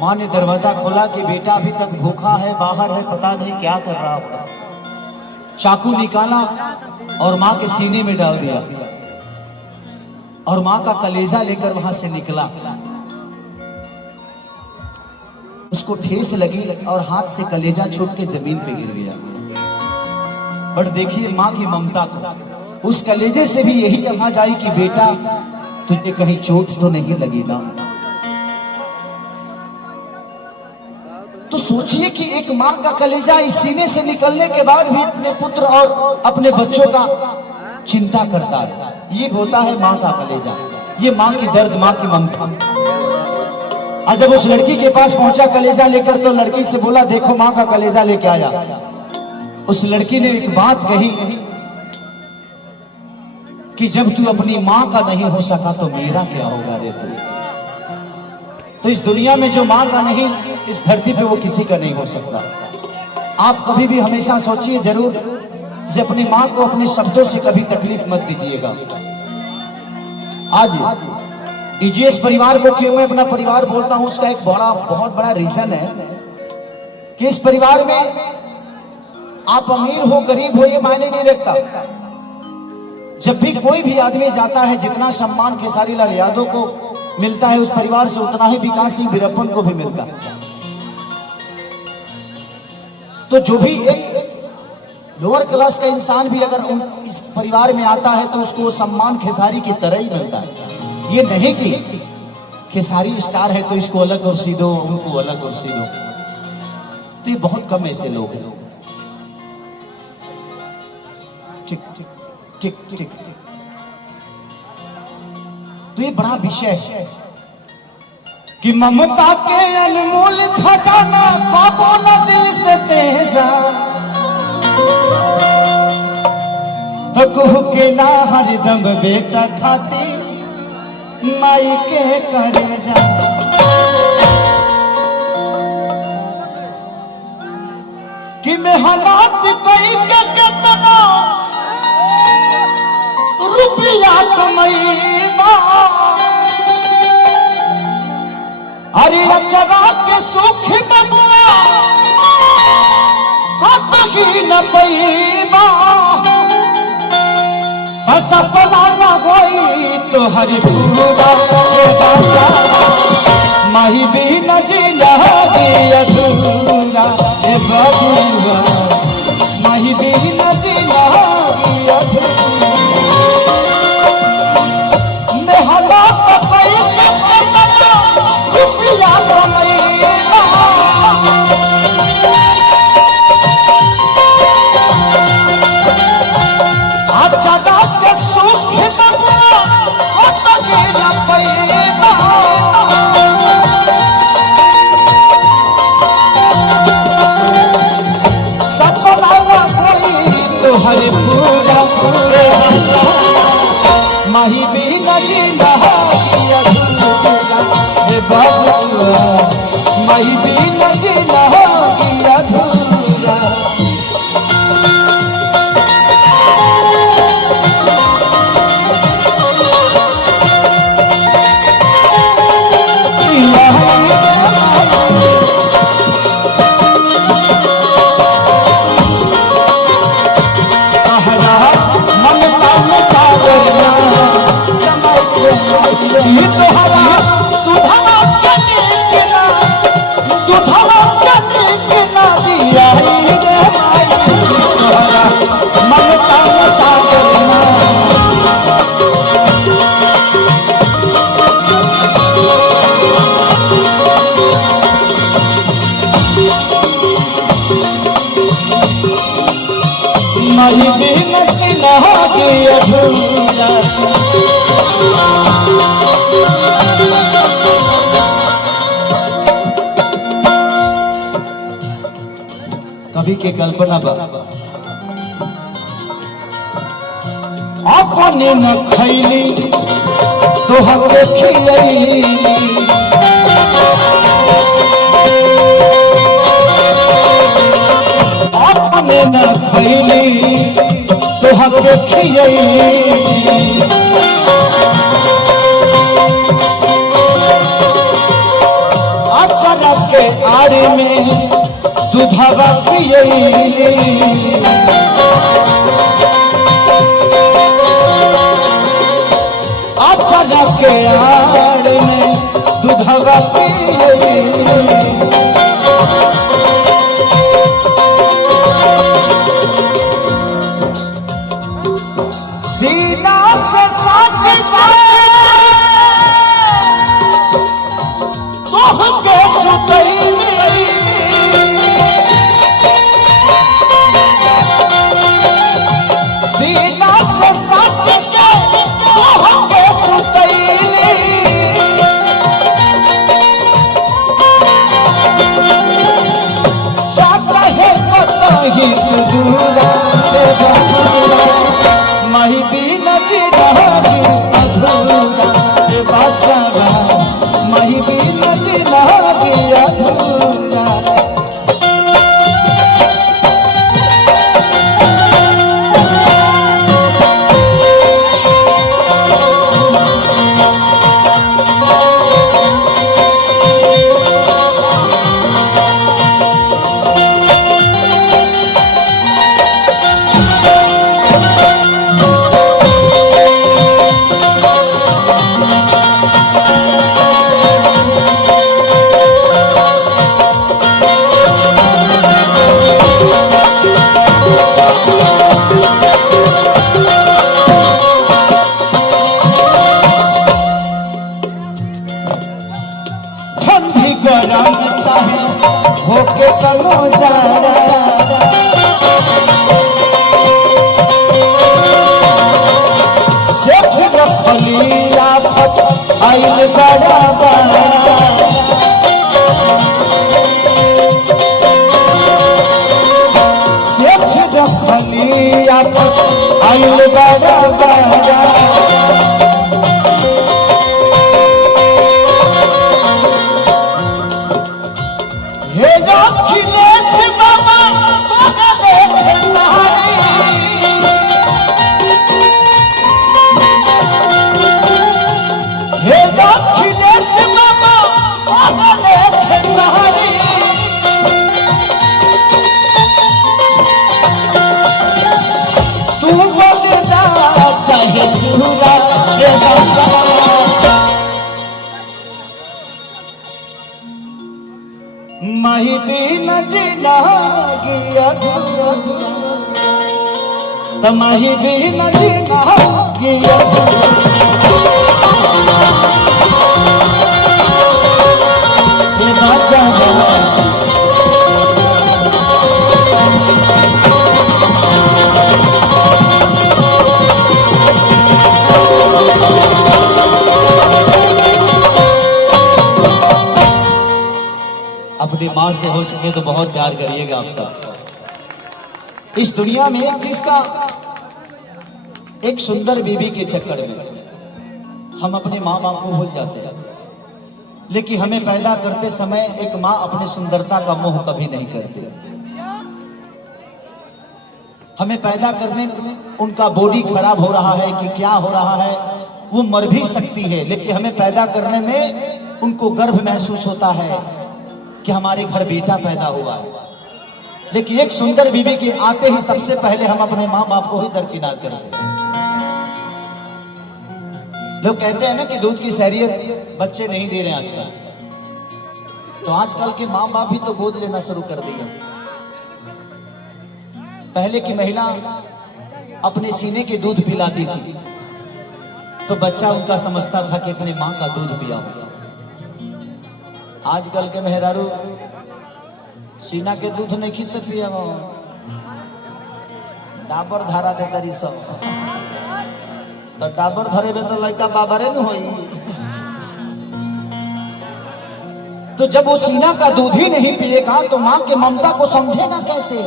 माँ ने दरवाजा खोला कि बेटा अभी तक भूखा है, बाहर है, पता नहीं क्या कर रहा होगा। चाकू निकाला और माँ के सीने में डाल दिया और माँ का कलेजा लेकर वहां से निकला। उसको ठेस लगी और हाथ से कलेजा छूट के जमीन पे गिर गया। बट देखिए माँ की ममता को, उस कलेजे से भी यही आवाज आई कि बेटा तुझे कहीं चोट तो नहीं लगी ना। तो सोचिए कि एक माँ का कलेजा इस सीने से निकलने के बाद भी अपने पुत्र और अपने बच्चों का चिंता करता है। ये होता है माँ का कलेजा, ये माँ की दर्द, माँ की ममता। आज जब उस लड़की के पास पहुंचा कलेजा लेकर, तो लड़की से बोला देखो माँ का कलेजा लेके आया। उस लड़की ने एक बात कही कि जब तू अपनी माँ का नहीं हो सका तो मेरा क्या होगा रे तू। तो इस दुनिया में जो माँ का नहीं, इस धरती पे वो किसी का नहीं हो सकता। आप कभी भी हमेशा सोचिए जरूर कि अपनी माँ को अपने शब्दों से कभी तकलीफ मत दीजिएगा। आज डीजीएस परिवार को क्यों मैं अपना परिवार बोलता हूं, उसका एक बहुत बड़ा रीजन है कि इस परिवार में आप अमीर हो गरीब हो ये मायने नहीं रखता। जब भी कोई भी आदमी जाता है, जितना सम्मान खेसारी लाल यादव को मिलता है उस परिवार से, उतना ही विकास सिंह वीरप्पन को भी मिलता है। तो जो भी एक लोअर क्लास का इंसान भी अगर इस परिवार में आता है तो उसको सम्मान खेसारी की तरह ही मिलता है। ये नहीं कि खेसारी स्टार है तो इसको अलग कुर्सी दो, उनको अलग कुर्सी दो। तो ये बहुत कम ऐसे लोग हैं। टिक टिक टिक टिक। तो ये बड़ा विषय है कि ममता के अनमोल खजाना पापो न दिल से तेजा, तो कुह के ना हरदम बेटा खाती माई के करे जा। कि मैं हालात कई के कितना रुपया कमईबा, अरे अचरा के सुखी बबुआ कतही न पैबा। सपना न होई तो हरि पूरा माही भी न जिला अधूरा ए बबुआ, माही भी न जिला अधूरा। मैं हला पकई रुपया कमईबा, हरे पूरा माही भी न जिला बबुआ, माही भी न जिला अधूरा। ये तो हरा दुधवा कने बिना दिया रे माई, हरा ममता में सागरना। माई बिन किना के अधूरा। कभी के कल्पना बा अपने न खैली तो हके खिलई, अपने न खैली तो हके खिलई। अचानक के आड़ में दूधवा पियली, अचारा के आड़ में दूधवा पियली। सीना से साथ के सुतैली, सीना से साथ के सुतैली। चाहे कतही दूरा माही बीन जिंदगी अधूरा, बादशाह माही बीन जिंदगी अधूरा। होके कलो जारा सेठ रखलिया फट आइल बड़ा बड़ा, सेठ रखलिया फट आइल बड़ा बड़ा। अखिलेश बाबा हे अखिलेश बाबा तू बन जा चाहे सूरा माही बीन जिंदगी अधूरा, माही बीन जिंदगी अपनी माँ से हो सके तो बहुत प्यार करिएगा आप सब। इस दुनिया में एक चीज का, एक सुंदर बीवी के चक्कर में हम अपने माँ बाप को भूल जाते हैं, लेकिन हमें पैदा करते समय एक माँ अपने सुंदरता का मोह कभी नहीं करती। हमें पैदा करने उनका बॉडी खराब हो रहा है कि क्या हो रहा है, वो मर भी सकती है, लेकिन हमें पैदा करने में उनको गर्व महसूस होता है कि हमारे घर बेटा पैदा हुआ है। लेकिन एक सुंदर बीवी के आते ही सबसे पहले हम अपने माँ बाप को ही दरकिनार करते हैं। लोग कहते हैं ना कि दूध की सैरियत बच्चे नहीं दे रहे आजकल, तो आजकल के माँ बाप भी तो गोद लेना शुरू कर दिया। पहले की महिला अपने सीने के दूध पिलाती थी तो बच्चा उनका समझता था कि अपने माँ का दूध पिया होगा। आजकल के मेहरारू सीना के दूध नहीं खींच पिया, डाबर धारा दे तरी सब, तो डाबर धरे में तो लड़का बाबरे में होई। तो जब वो सीना का दूध ही नहीं पिएगा तो माँ के ममता को समझेगा कैसे।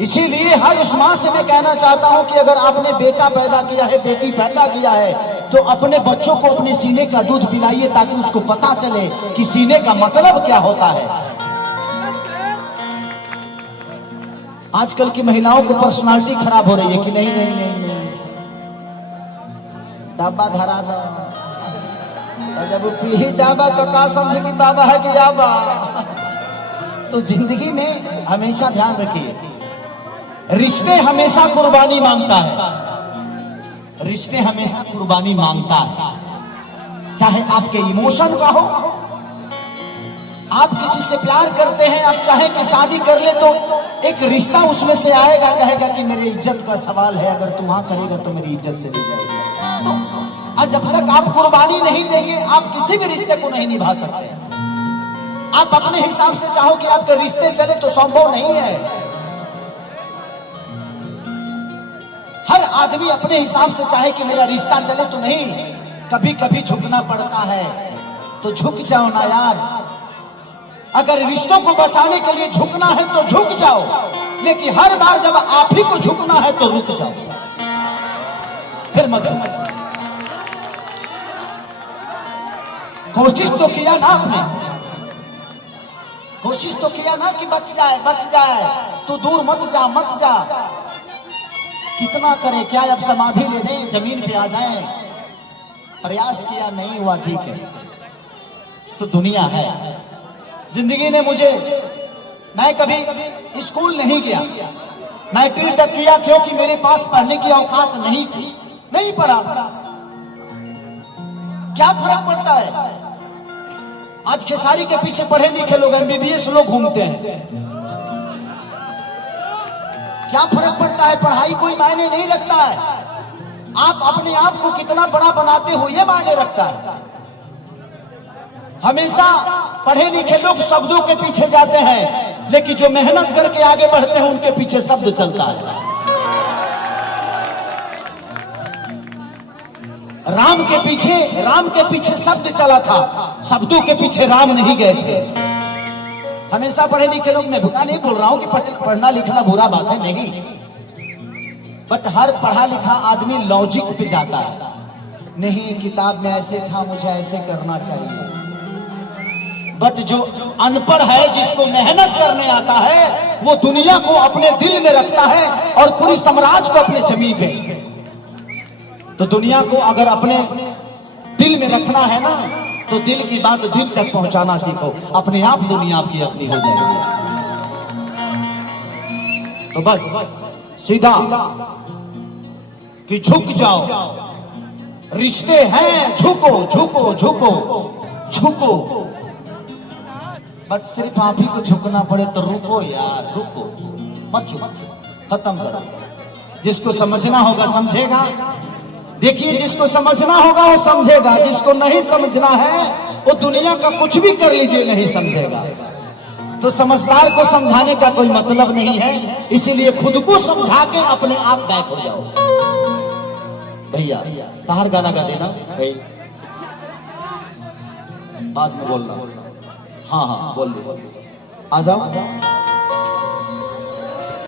इसीलिए हर उस माँ से मैं कहना चाहता हूं कि अगर आपने बेटा पैदा किया है, बेटी पैदा किया है, तो अपने बच्चों को अपने सीने का दूध पिलाइए ताकि उसको पता चले कि सीने का मतलब क्या होता है। आजकल की महिलाओं को पर्सनालिटी खराब हो रही है कि नहीं, डब्बा धरा दो, तो जब पीही डाबा तो का समझे कि बाबा है कि जाबा। तो जिंदगी में हमेशा ध्यान रखिए, रिश्ते हमेशा कुर्बानी मांगता है, रिश्ते हमेशा कुर्बानी मांगता है। चाहे आपके इमोशन का हो, आप किसी से प्यार करते हैं, आप चाहे कि शादी कर ले तो एक रिश्ता उसमें से आएगा, कहेगा कि मेरी इज्जत का सवाल है, अगर तू हाँ करेगा तो मेरी इज्जत चली जाएगी। तो जब तक आप कुर्बानी नहीं देंगे आप किसी भी रिश्ते को नहीं निभा सकते। आप अपने हिसाब से चाहो कि आपके रिश्ते चले तो संभव नहीं है। हर आदमी अपने हिसाब से चाहे कि मेरा रिश्ता चले तो नहीं, कभी कभी झुकना पड़ता है, तो झुक जाओ ना यार। अगर रिश्तों को बचाने के लिए झुकना है तो झुक जाओ, लेकिन हर बार जब आप ही को झुकना है तो रुक जाओ, फिर मत झुको। कोशिश तो किया ना आपने, कोशिश तो किया ना कि बच जाए बच जाए, तू दूर मत जा मत जा। कितना करे क्या, अब समाधि ले लें, जमीन पे आ जाए। प्रयास किया नहीं हुआ, ठीक है, तो दुनिया है। जिंदगी ने मुझे, मैं कभी स्कूल नहीं गया, मैट्रिक तक किया क्योंकि मेरे पास पढ़ने की औकात नहीं थी, नहीं पढ़ा। क्या फर्क पड़ता है, आज खेसारी के पीछे पढ़े लिखे लोग, एमबीबीएस लोग घूमते हैं, क्या फर्क पड़ता है। पढ़ाई कोई मायने नहीं रखता है, आप अपने आप को कितना बड़ा बनाते हो ये मायने रखता है। हमेशा पढ़े लिखे लोग शब्दों के पीछे जाते हैं, लेकिन जो मेहनत करके आगे बढ़ते हैं उनके पीछे शब्द चलता है। राम के पीछे शब्द चला था, शब्दों के पीछे राम नहीं गए थे। हमेशा पढ़े लिखे लोग, मैं बुरा नहीं बोल रहा हूं कि पढ़ना लिखना बुरा बात है, नहीं, बट हर पढ़ा लिखा आदमी लॉजिक पे जाता है, नहीं किताब में ऐसे था मुझे ऐसे करना चाहिए। बट जो अनपढ़ है, जिसको मेहनत करने आता है, वो दुनिया को अपने दिल में रखता है और पूरी साम्राज्य को अपने जमीन पे। तो दुनिया को अगर अपने दिल में रखना है ना, तो दिल की बात दिल तक पहुंचाना सीखो, अपने आप दुनिया आपकी अपनी हो जाएगी। तो बस सीधा कि झुक जाओ, रिश्ते हैं, झुको झुको झुको झुको, बट सिर्फ आप ही को झुकना पड़े तो रुको यार, रुको मत झुको, खत्म करो। जिसको समझना होगा समझेगा, देखिए जिसको समझना होगा वो समझेगा, जिसको नहीं समझना है वो दुनिया का कुछ भी कर लीजिए नहीं समझेगा। तो समझदार को समझाने का कोई मतलब नहीं है, इसीलिए खुद को समझा के अपने आप बैक हो जाओ। भैया तार गाना गा देना, बाद में बोलना। हाँ हाँ बोल दे, आ जाओ।